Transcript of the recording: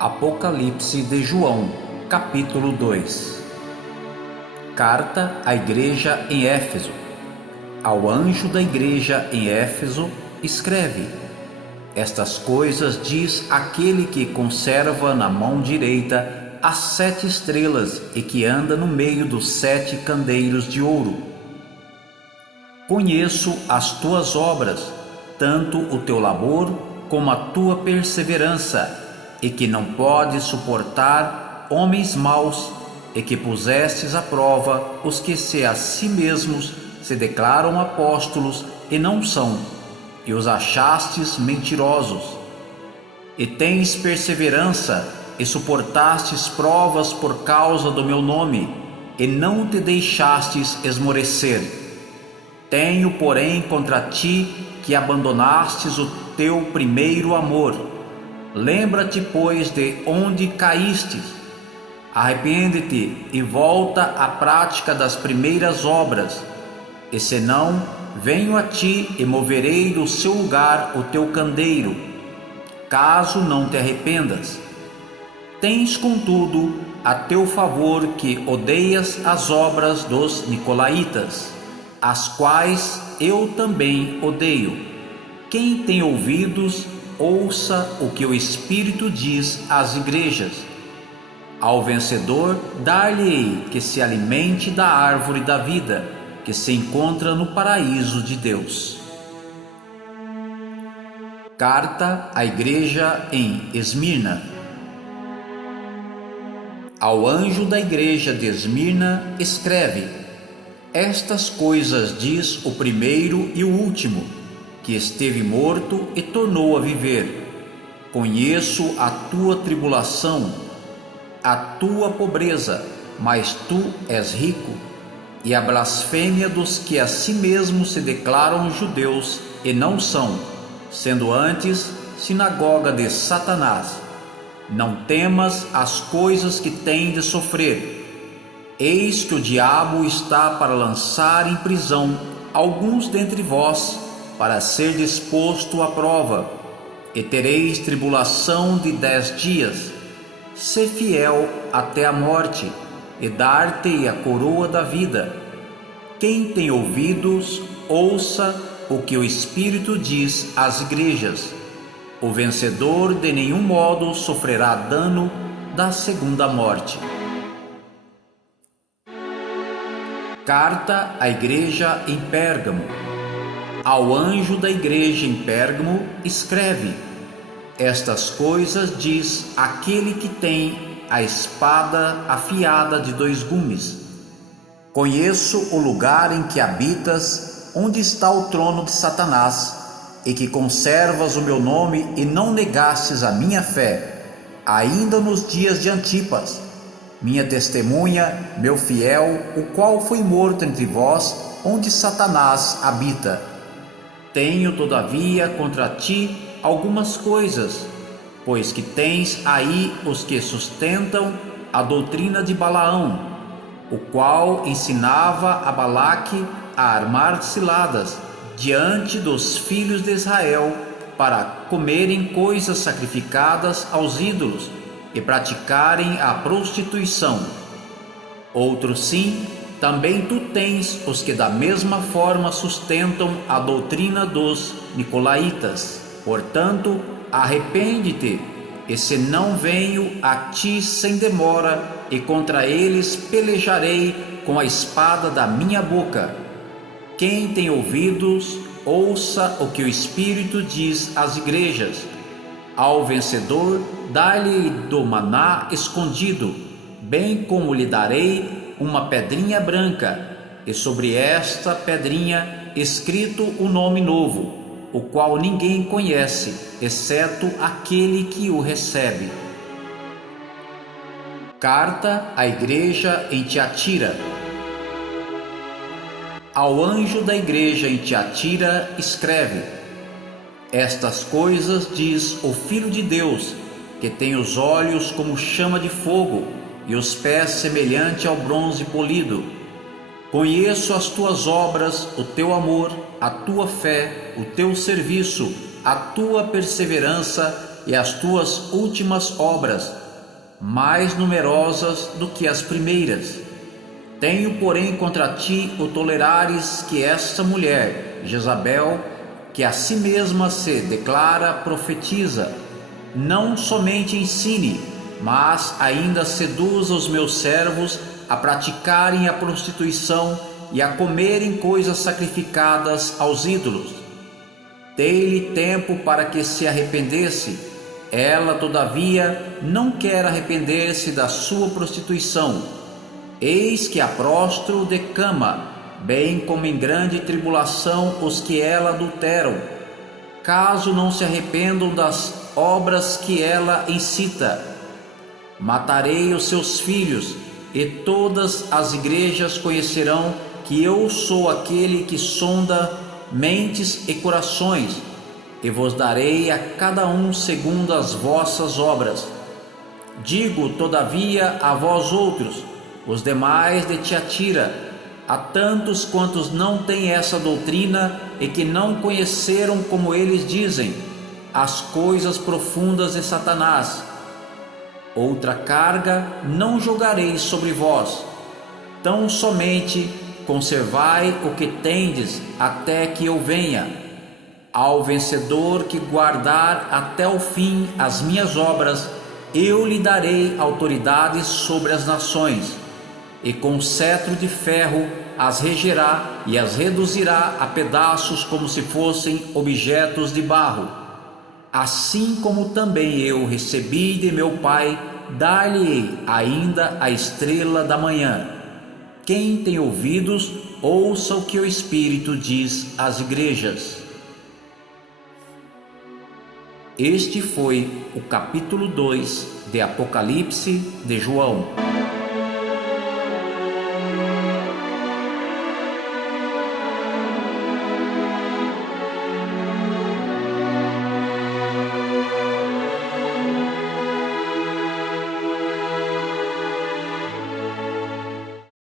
Apocalipse de João, capítulo 2. Carta à igreja em Éfeso. Ao anjo da igreja em Éfeso, escreve: Estas coisas diz aquele que conserva na mão direita as 7 estrelas e que anda no meio dos 7 candeiros de ouro. Conheço as tuas obras, tanto o teu labor como a tua perseverança, e que não podes suportar homens maus, e que pusestes à prova os que a si mesmos se declaram apóstolos e não são, e os achastes mentirosos. E tens perseverança, e suportastes provas por causa do meu nome, e não te deixastes esmorecer. Tenho, porém, contra ti que abandonastes o teu primeiro amor. Lembra-te, pois, de onde caíste. Arrepende-te e volta à prática das primeiras obras. E senão, venho a ti e moverei do seu lugar o teu candeeiro, caso não te arrependas. Tens, contudo, a teu favor que odeias as obras dos nicolaítas, as quais eu também odeio. Quem tem ouvidos, ouça o que o Espírito diz às igrejas. Ao vencedor, dar-lhe-ei que se alimente da árvore da vida, que se encontra no paraíso de Deus. Carta à igreja em Esmirna. Ao anjo da igreja de Esmirna, escreve: Estas coisas diz o primeiro e o último, que esteve morto e tornou a viver. Conheço a tua tribulação, a tua pobreza, mas tu és rico, e a blasfêmia dos que a si mesmos se declaram judeus e não são, sendo antes sinagoga de Satanás. Não temas as coisas que têm de sofrer. Eis que o diabo está para lançar em prisão alguns dentre vós, para ser disposto à prova, e tereis tribulação de 10 dias. Sê fiel até a morte, e dar-te a coroa da vida. Quem tem ouvidos, ouça o que o Espírito diz às igrejas. O vencedor de nenhum modo sofrerá dano da segunda morte. Carta à igreja em Pérgamo. Ao anjo da igreja em Pérgamo, escreve: Estas coisas diz aquele que tem a espada afiada de 2 gumes. Conheço o lugar em que habitas, onde está o trono de Satanás, e que conservas o meu nome e não negastes a minha fé, ainda nos dias de Antipas, minha testemunha, meu fiel, o qual foi morto entre vós, onde Satanás habita. Tenho, todavia, contra ti algumas coisas, pois que tens aí os que sustentam a doutrina de Balaão, o qual ensinava a Balaque a armar ciladas diante dos filhos de Israel, para comerem coisas sacrificadas aos ídolos e praticarem a prostituição. Outros sim, também tu tens os que da mesma forma sustentam a doutrina dos nicolaítas. Portanto, arrepende-te, e se não venho a ti sem demora, e contra eles pelejarei com a espada da minha boca. Quem tem ouvidos, ouça o que o Espírito diz às igrejas. Ao vencedor, dá-lhe do maná escondido, bem como lhe darei uma pedrinha branca, e sobre esta pedrinha escrito o nome novo, o qual ninguém conhece, exceto aquele que o recebe. Carta à igreja em Tiatira. Ao anjo da igreja em Tiatira, escreve: Estas coisas diz o Filho de Deus, que tem os olhos como chama de fogo e os pés semelhante ao bronze polido. Conheço as tuas obras, o teu amor, a tua fé, o teu serviço, a tua perseverança e as tuas últimas obras, mais numerosas do que as primeiras. Tenho, porém, contra ti o tolerares que esta mulher, Jezabel, que a si mesma se declara profetiza, não somente ensine, mas ainda seduza os meus servos a praticarem a prostituição e a comerem coisas sacrificadas aos ídolos. Dei-lhe tempo para que se arrependesse. Ela, todavia, não quer arrepender-se da sua prostituição. Eis que a prostro de cama, bem como em grande tribulação os que ela adulteram, caso não se arrependam das obras que ela incita. Matarei os seus filhos, e todas as igrejas conhecerão que eu sou aquele que sonda mentes e corações, e vos darei a cada um segundo as vossas obras. Digo, todavia, a vós outros, os demais de Tiatira, a tantos quantos não têm essa doutrina e que não conheceram, como eles dizem, as coisas profundas de Satanás: outra carga não jogarei sobre vós, tão somente conservai o que tendes até que eu venha. Ao vencedor que guardar até o fim as minhas obras, eu lhe darei autoridade sobre as nações, e com cetro de ferro as regerá e as reduzirá a pedaços como se fossem objetos de barro. Assim como também eu recebi de meu Pai, dar-lhe-ei ainda a estrela da manhã. Quem tem ouvidos, ouça o que o Espírito diz às igrejas. Este foi o capítulo 2 de Apocalipse de João.